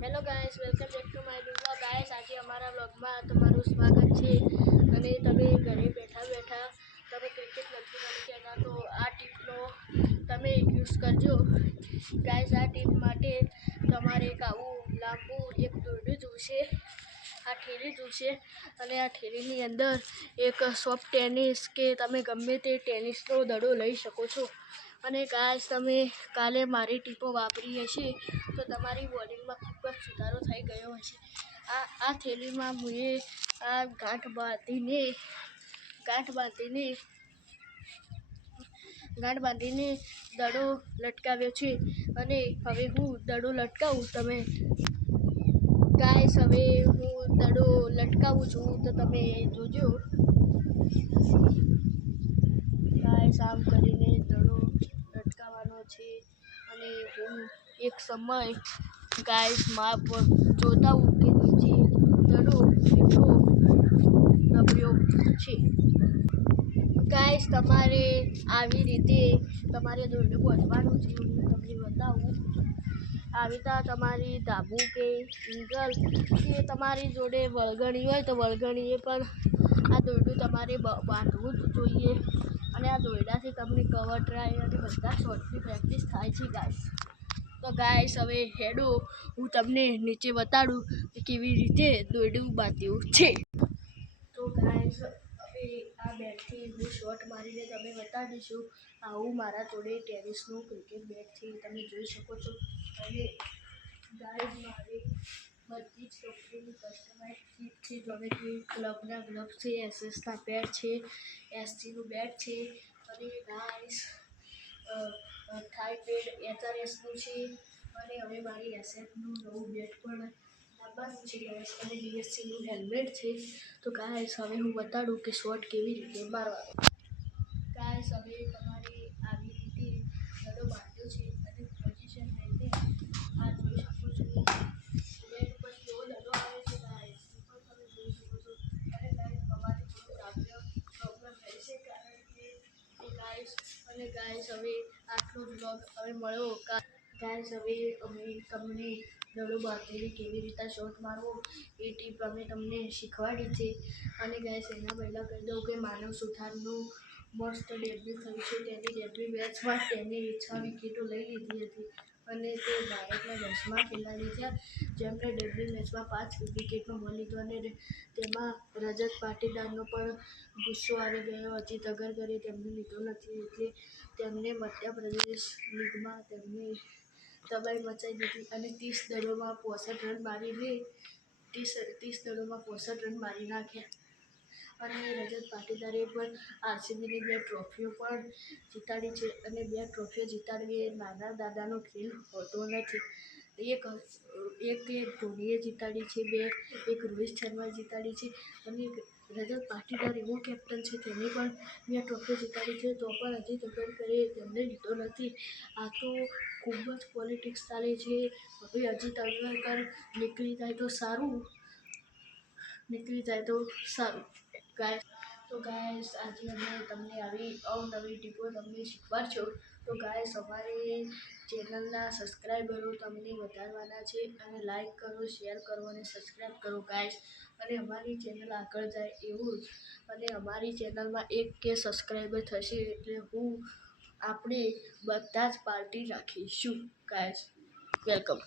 Hello guys, welcome back to my blog. Guys, આજે અમારા બ્લોગમાં તમારું સ્વાગત છે. અને તમે ઘરે બેઠા બેઠા તમે ક્રિકેટ નથી રમી કહેતા, તો આ ટીપનો તમે યુઝ કરજો. ગાઈસ, આ ટીપ માટે તમારે એક આવું લાંબુ એક દોરડું જોઈશે, આ ઠેલી જોઈશે, અને આ ઠેલીની અંદર એક સોફ્ટ ટેનિસ કે તમે ગમે તે ટેનિસનો દડો લઈ શકો છો. અને ગાઈસ, તમે કાલે મારી ટીપો વાપરી હશે તો તમારી બોલિંગમાં ખૂબ જ સુધારો થઈ ગયો હશે. આ થેલીમાં હું આ ગાંઠ બાંધીને દડો લટકાવ્યો છે. અને હવે હું દડો લટકાવું તમે ગાઈસ, હવે હું દડો લટકાવું છું તો તમે જોજો. ગાઈસ, આમ કરીને દડો લટકાવવાનો છે. અને હું એક સમય ગાઈસ માપ જોતા હું કે નીચે દડો કેટલો નબળ્યો છે. ગાઈસ, તમારે આવી રીતે તમારે દોરડું બાંધવાનું છે. હું તમને બતાવું. આવી રીતે તમારી ધાબુ કે ઈગલ કે તમારી જોડે વળગણી હોય તો વળગણીએ પણ આ દોરડું તમારે બાંધવું જ જોઈએ. અને આ દોરડાથી તમને કવર ટ્રાય અને બધા શોટની પ્રેક્ટિસ થાય છે ગાઈસ. તો ગાઈસ, હવે હેડો હું તમને નીચે બતાડું કે કેવી રીતે દોરડું બાંધ્યું છે. તો ગાઈસ, હવે આ બેટથી હું શોટ મારીને તમે બતાડીશું. આવું મારા જોડે ટેનિસનું ક્રિકેટ બેટ છે, તમે જોઈ શકો છો. અને ગાઈસ, મારી બધી જ કંપનીની કસ્ટમાઇઝ કીટ છે. તમે કે ક્લબના ગ્લવ્સ છે, એસએસના પેડ છે, એસજીનું બેટ છે. અને ગાઈસ, થાઈ પેડ એચઆરએસનું છે. અને હવે મારી એસએફનું નવું બેટ પણ લાવવાનું છે ગાઈસ. અને બીએસસીનું હેલ્મેટ છે. તો ગાઈસ, હવે હું બતાડું કે શોટ કેવી રીતે મારવાનો. ગાઈસ, હવે તમારે આવી રીતે દડો બાંધ્યો છે અને પોઝિશન લઈને આ જોઈ શકો છો. બેટ ઉપર કેવો દડો આવે છે ગાઈસ, એ પણ તમે જોઈ શકો છો. અને ગાઈસ, તમારે થોડું પ્રોબ્લેમ રહેશે કારણ કે ગાઈસ, હવે આટલો જ બ્લોગ હવે મળ્યો. ગાઈસ, હવે અમે તમને દડો બાંધીને કેવી રીતે શોટ મારવો એ ટીપ અમે તમને શીખવાડી છે. અને ગાઈસ, એના પહેલાં કહી દઉં કે માનવ સુથારનું મસ્ત ડેબ્યુ થયું છે. તેની ડેબ્યુ મેચમાં તેની 6 વિકેટો લઈ લીધી હતી. અને તે ભારતના 10મા ખેલાડી થયા જેમણે ડેબ્યુ મેચમાં 5 વિકેટનો બોલ લીધો. અને તેમાં રજત પાટીદારનો પણ ગુસ્સો આવી ગયો. હજી તગરગરે તેમને લીધો નથી, એટલે તેમને મધ્યપ્રદેશ લીગમાં તેમને તબાહી મચાવી દીધી. અને 30 દડોમાં 65 રન મારીને 30 દડોમાં 65 રન મારી નાખ્યા. અને રજત પાટીદારે પણ આરસીબીની 2 ટ્રોફીઓ પણ જીતાડી છે. અને 2 ટ્રોફીઓ જીતાડવી એ નાના દાદાનો ખેલ હોતો નથી. એક ધોનીએ જીતાડી છે, એક રોહિત શર્માએ જીતાડી છે. અને રજત પાટીદાર એવો કેપ્ટન છે, તેને પણ 2 ટ્રોફીઓ જીતાડી છે, તો પણ હજી તગરગરે તેમને લીધો નથી. આ તો ખૂબ જ પોલિટિક્સ ચાલે છે. હવે હજી તગરગર નીકળી જાય તો સારું ગાઈસ. તો ગાઈસ, આજે અમે તમને આવી અવનવી ટીપો તમને શીખવાડશો. તો ગાઈસ, અમારી ચેનલના સબસ્ક્રાઈબરો તમને વધારવાના છે. અને લાઈક કરો, શેર કરો અને સબસ્ક્રાઈબ કરો ગાઈસ. અને અમારી ચેનલ આગળ જાય એવું જ. અને અમારી ચેનલમાં 1K સબસ્ક્રાઈબર થશે એટલે આપણે બધા જ પાર્ટી રાખીશું ગાઈસ. વેલકમ.